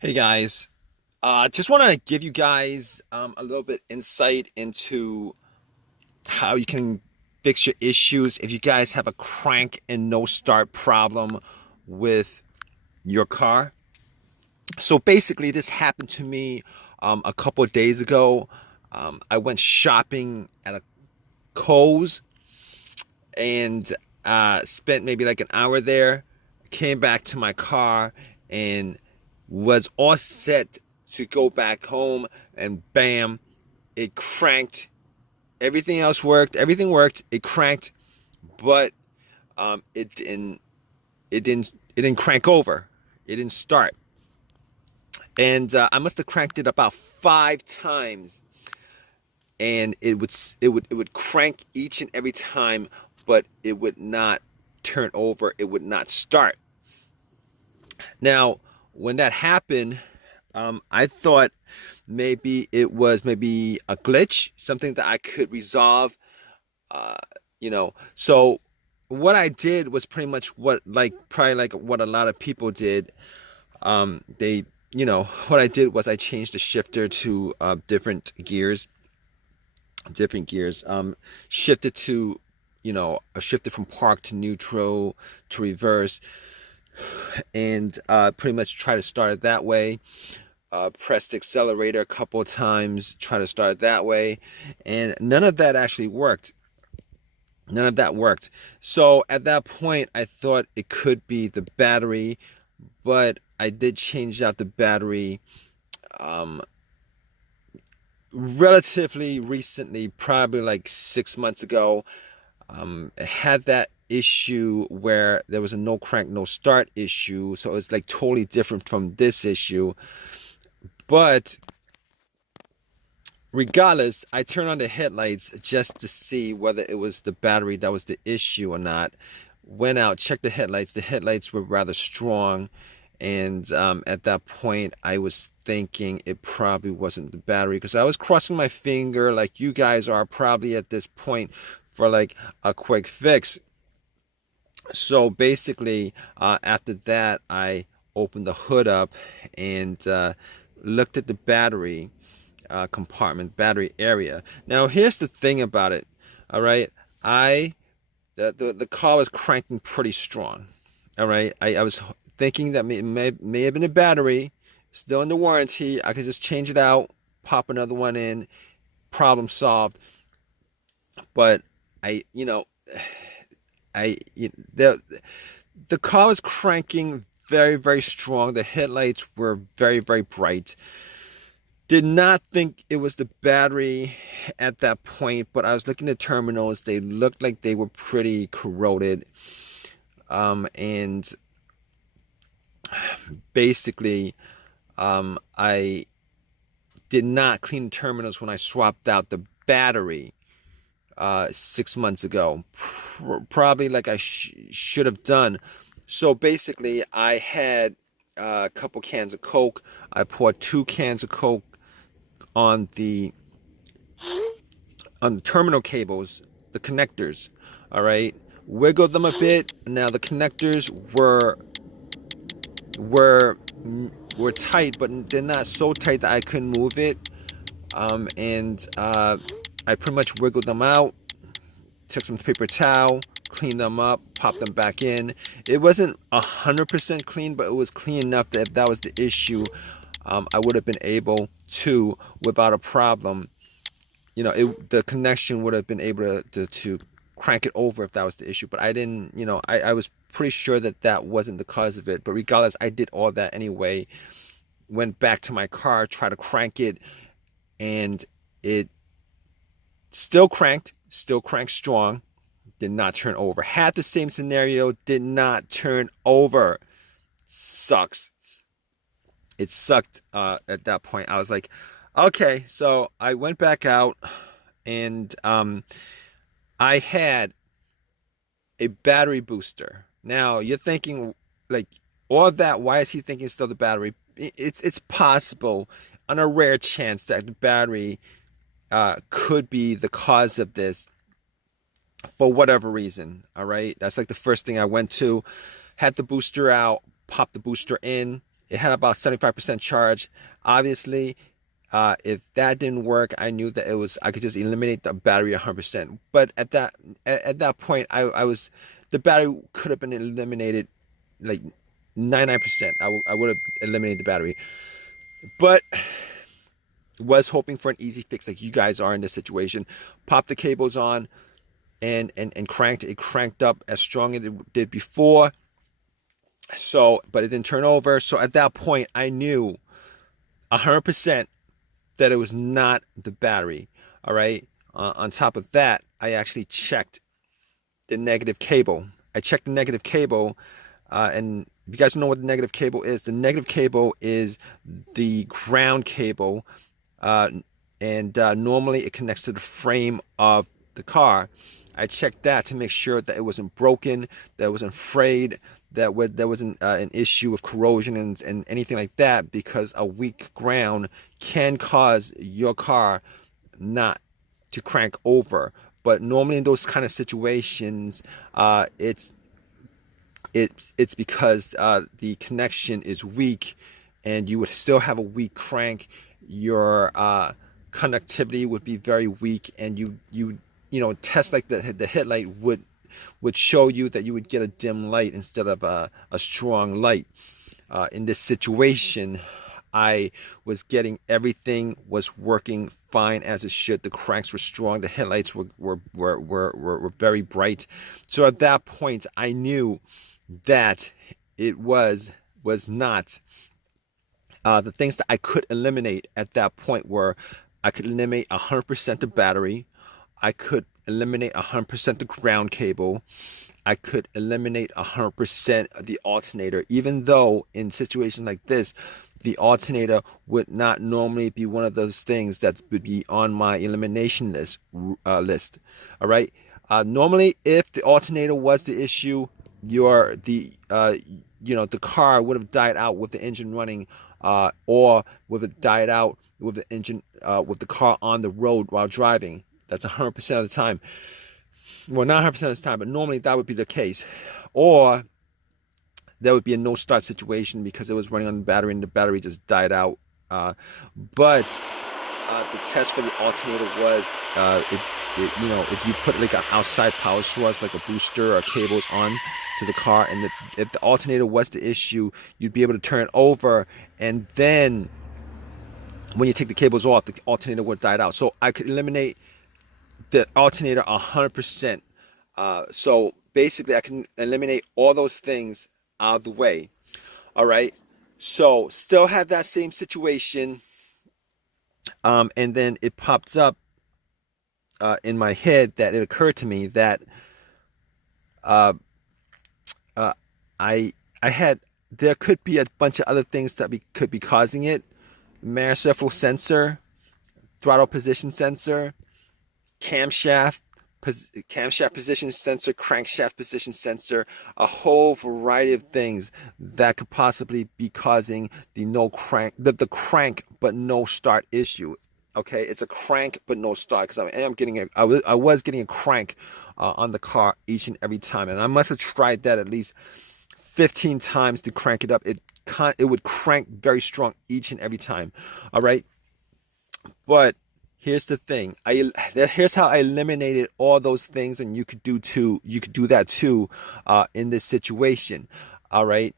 Hey guys, just want to give you guys a little bit insight into how you can fix your issues if you guys have a crank and no start problem with your car. So basically, this happened to me a couple of days ago. I went shopping at a Kohl's and spent maybe like an hour there. Came back to my car and was all set to go back home, and bam, it cranked. Everything else worked. Everything worked. It cranked, but it didn't. It didn't. It didn't crank over. It didn't start, and I must have cranked it about 5 times, and it would crank each and every time, but it would not turn over. It would not start. Now, when that happened, I thought maybe it was maybe a glitch, something that I could resolve. Uh, so what I did was pretty much what like probably like what a lot of people did. They, what I did was I changed the shifter to different gears. Shifted to, I shifted from park to neutral to reverse, and pretty much try to start it that way. Pressed the accelerator a couple of times, try to start it that way, and none of that actually worked. None of that worked. So at that point, I thought it could be the battery, but I did change out the battery um, relatively recently, probably like 6 months ago. It had that issue where there was a no crank, no start issue. So it's like totally different from this issue. But regardless, I turned on the headlights just to see whether it was the battery that was the issue or not. Went out, checked the headlights. The headlights were rather strong. And at that point, I was thinking it probably wasn't the battery because I was crossing my finger like you guys are probably at this point for like a quick fix. So basically, after that, I opened the hood up and looked at the battery compartment, battery area. Now, here's the thing about it. All right, I the car was cranking pretty strong. All right, I was thinking that may have been a battery, still in the warranty. I could just change it out, pop another one in, problem solved. But I, you know, I the car was cranking very, very strong. The headlights were very, very bright. Did not think it was the battery at that point, but I was looking at terminals. They looked like they were pretty corroded. And basically, I did not clean the terminals when I swapped out the battery 6 months ago. Probably like I should have done. So basically, I had a couple cans of Coke. I poured 2 cans of Coke on the terminal cables, the connectors. All right, wiggled them a bit. Now the connectors were were tight, but they're not so tight that I couldn't move it. And I pretty much wiggled them out. Took some paper towel, cleaned them up, popped them back in. It wasn't 100% clean, but it was clean enough that if that was the issue, I would have been able to, without a problem, the connection would have been able to crank it over if that was the issue. But I didn't, I was pretty sure that that wasn't the cause of it. But regardless, I did all that anyway. Went back to my car, tried to crank it, and it still cranked strong, did not turn over. Had the same scenario, did not turn over. Sucks. It sucked at that point. I was like, okay, so I went back out and I had a battery booster. Now you're thinking like all of that, why is he thinking it's still the battery? It's possible on a rare chance that the battery could be the cause of this for whatever reason. All right. That's like the first thing I went to. Had the booster out, popped the booster in. It had about 75% charge. Obviously, if that didn't work, I knew that I could just eliminate the battery 100%. But at that point, I was the battery could have been eliminated like 99%. I would have eliminated the battery, but was hoping for an easy fix like you guys are in this situation. Popped the cables on and cranked it. Cranked up as strong as it did before. So, but it didn't turn over. So at that point, I knew 100% that it was not the battery. All right. On top of that, I actually checked the negative cable. I checked the negative cable, and if you guys know what the negative cable is, the negative cable is the ground cable, uh, and normally it connects to the frame of the car. I checked that to make sure that it wasn't broken, that it wasn't frayed, that there wasn't an issue of corrosion and anything like that, because a weak ground can cause your car not to crank over. But normally in those kind of situations, it's because the connection is weak, and you would still have a weak crank. Your conductivity would be very weak, and you know, test like the headlight would show you that you would get a dim light instead of a strong light. In this situation, I was getting everything was working fine as it should. The cranks were strong. The headlights were very bright. So at that point, I knew that it was not the things that I could eliminate at that point were I could eliminate 100% the battery. I could eliminate 100% the ground cable. I could eliminate 100% the alternator, even though in situations like this, the alternator would not normally be one of those things that would be on my elimination list. All right. Normally, if the alternator was the issue, the car would have died out with the engine running, or would have died out with the engine with the car on the road while driving. That's 100% of the time. Well, not 100% of the time, but normally that would be the case. Or there would be a no start situation because it was running on the battery and the battery just died out. But the test for the alternator was, if you put like an outside power source, like a booster or cables on to the car, and if the alternator was the issue, you'd be able to turn it over, and then when you take the cables off, the alternator would die out. So I could eliminate the alternator 100%. So basically, I can eliminate all those things out of the way. All right. So still had that same situation, and then it pops up in my head that it occurred to me that uh, uh, I had there could be a bunch of other things that could be causing it. Manifold sensor, throttle position sensor, camshaft position sensor, crankshaft position sensor, a whole variety of things that could possibly be causing the crank but no start issue. Okay, it's a crank but no start, because I was getting a crank on the car each and every time, and I must have tried that at least 15 times to crank it up. It would crank very strong each and every time. All right, but here's the thing. Here's how I eliminated all those things, and you could do that too in this situation. All right.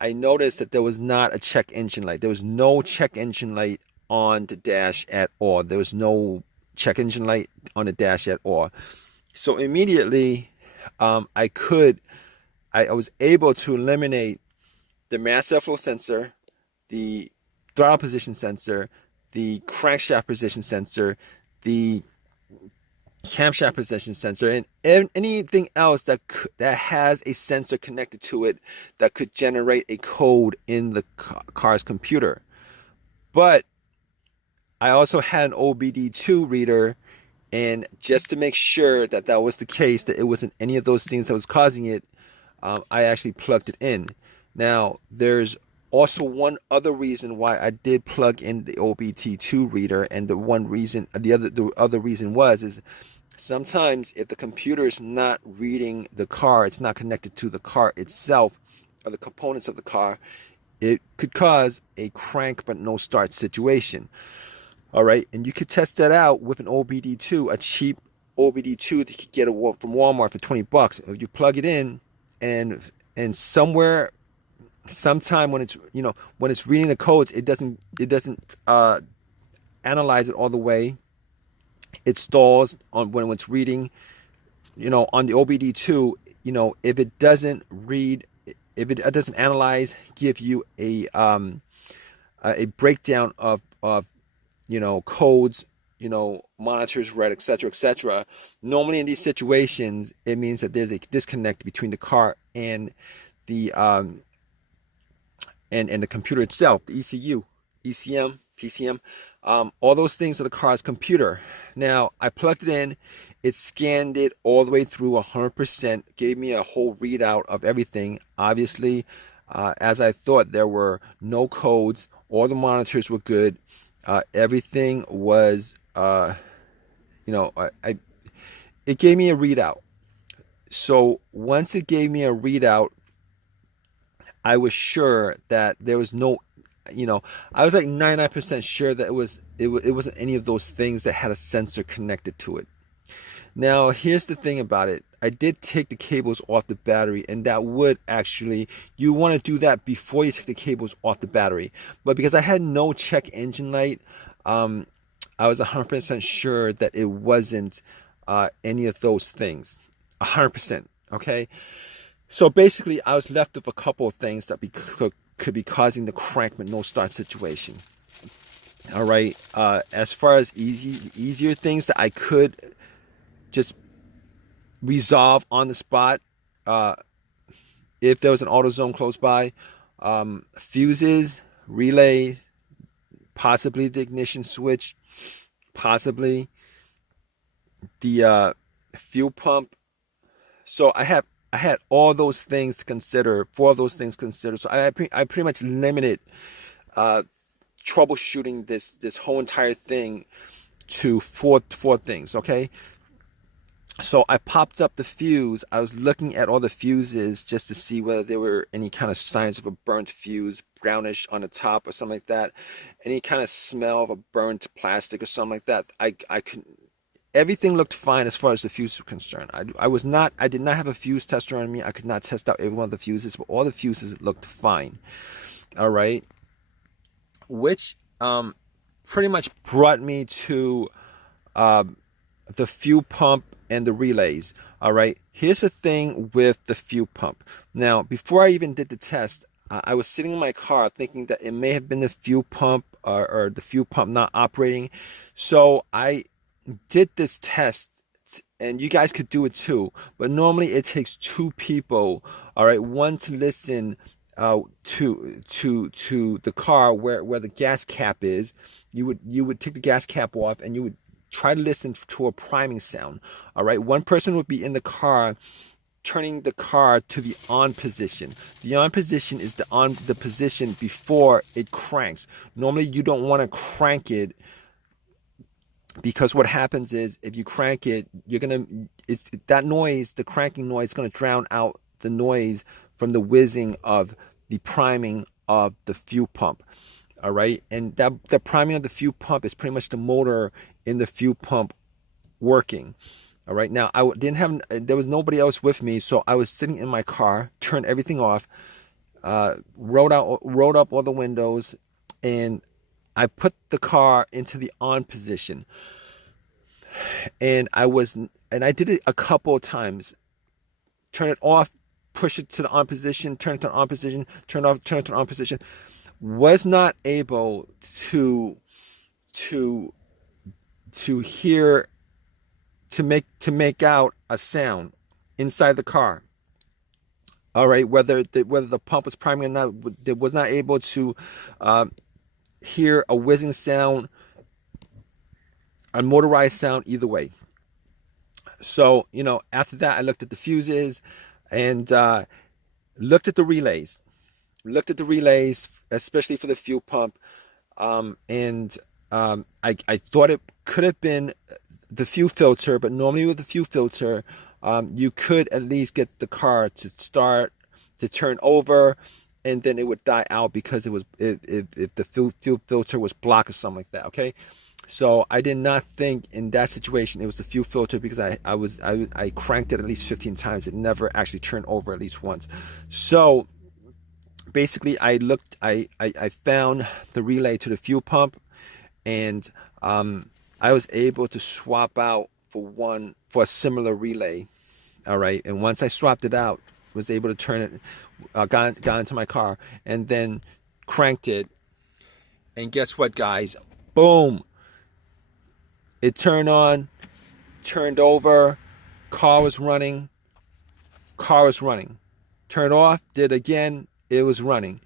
I noticed that there was not a check engine light. There was no check engine light on the dash at all. There was no check engine light on the dash at all. So immediately, I was able to eliminate the mass airflow sensor, the throttle position sensor, the crankshaft position sensor, the camshaft position sensor, and anything else that has a sensor connected to it that could generate a code in the car's computer. But I also had an OBD2 reader, and just to make sure that that was the case, that it wasn't any of those things that was causing it, I actually plugged it in. Now, there's also one other reason why I did plug in the OBD2 reader, and the other reason is sometimes if the computer is not reading the car, it's not connected to the car itself or the components of the car, it could cause a crank but no start situation. All right, and you could test that out with an OBD2, a cheap OBD2 that you could get from Walmart for $20. If you plug it in, and sometime when it's reading the codes, it doesn't analyze it all the way. It stalls on when it's reading. On the OBD2, if it doesn't read, if it doesn't analyze, give you a breakdown of codes, monitors read, etc., etc. Normally in these situations, it means that there's a disconnect between the car and the and the computer itself, the ECU, ECM, PCM, all those things are the car's computer. Now, I plugged it in, it scanned it all the way through 100%, gave me a whole readout of everything. Obviously, as I thought, there were no codes, all the monitors were good, everything was, it gave me a readout. So once it gave me a readout, I was sure that there was no, I was like 99% sure that it wasn't any of those things that had a sensor connected to it. Now, here's the thing about it. I did take the cables off the battery, and that would actually, you want to do that before you take the cables off the battery. But because I had no check engine light, I was 100% sure that it wasn't any of those things. 100%. Okay. So basically, I was left with a couple of things that could be causing the crank but no start situation. All right. As far as easier things that I could just resolve on the spot, if there was an AutoZone close by, fuses, relays, possibly the ignition switch, possibly the fuel pump. So I had all those things to consider, 4 of those things considered. So I pretty much limited troubleshooting this whole entire thing to four things. Okay. So I popped up the fuse. I was looking at all the fuses just to see whether there were any kind of signs of a burnt fuse, brownish on the top or something like that. Any kind of smell of a burnt plastic or something like that. I could. Everything looked fine as far as the fuse was concerned. I did not have a fuse tester on me. I could not test out every one of the fuses, but all the fuses looked fine. All right. Which pretty much brought me to the fuel pump and the relays. All right. Here's the thing with the fuel pump. Now, before I even did the test, I was sitting in my car thinking that it may have been the fuel pump or the fuel pump not operating. So I did this test, and you guys could do it too, but normally it takes 2 people, all right, one to listen to the car where the gas cap is. You would take the gas cap off, and you would try to listen to a priming sound. All right, one person would be in the car turning the car to the on position. The on position is the position before it cranks. Normally you don't want to crank it, because what happens is if you crank it, that noise, the cranking noise, is going to drown out the noise from the whizzing of the priming of the fuel pump. All right, and the priming of the fuel pump is pretty much the motor in the fuel pump working. All right, now there was nobody else with me, so I was sitting in my car, turned everything off, rolled up all the windows, and I put the car into the on position, and I did it a couple of times. Turn it off, push it to the on position, turn it to the on position, turn it off, turn it to the on position. Was not able to hear, to make out a sound inside the car. All right, whether the pump was priming or not, it was not able to hear a whizzing sound, a motorized sound, either way. So, after that, I looked at the fuses and looked at the relays. Especially for the fuel pump. I thought it could have been the fuel filter, but normally with the fuel filter, you could at least get the car to start, to turn over, and then it would die out because it was if the fuel filter was blocked or something like that. Okay, so I did not think in that situation it was the fuel filter, because I cranked it at least 15 times. It never actually turned over at least once. So basically I found the relay to the fuel pump, and I was able to swap out for a similar relay. All right, and once I swapped it out, was able to turn it, got into my car, and then cranked it, and guess what, guys? Boom! It turned on, turned over, car was running, turned off, did it again, it was running.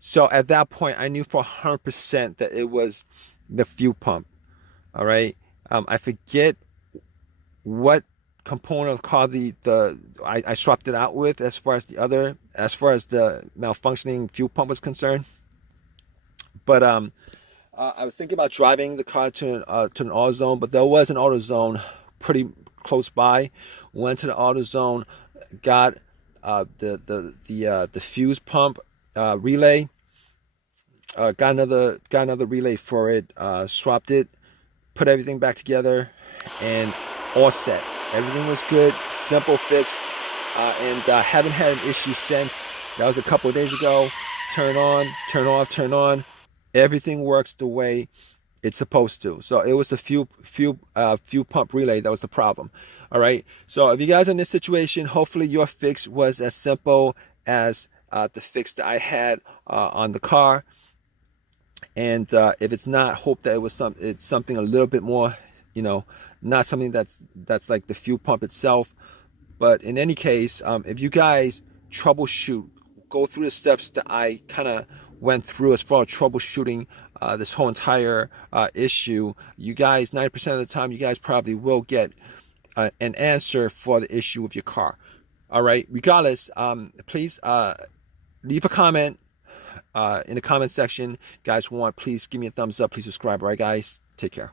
So at that point, I knew for 100% that it was the fuel pump. All right, I forget what component of the car I swapped it out with, as far as the malfunctioning fuel pump was concerned. But I was thinking about driving the car to an AutoZone, but there was an AutoZone pretty close by. Went to the AutoZone, got the fuse pump relay, got another relay for it, swapped it, put everything back together, and all set. Everything was good, simple fix, and haven't had an issue since. That was a couple of days ago. Turn on, turn off, turn on. Everything works the way it's supposed to. So it was the fuel pump relay that was the problem. All right. So if you guys are in this situation, hopefully your fix was as simple as the fix that I had on the car. And if it's not, hope that it's something a little bit more, not something that's like the fuel pump itself. But in any case, if you guys troubleshoot, go through the steps that I kind of went through as far as troubleshooting this whole entire issue, you guys, 90% of the time, you guys probably will get an answer for the issue with your car. All right. Regardless, please leave a comment in the comment section. If you guys want, please give me a thumbs up. Please subscribe. All right, guys. Take care.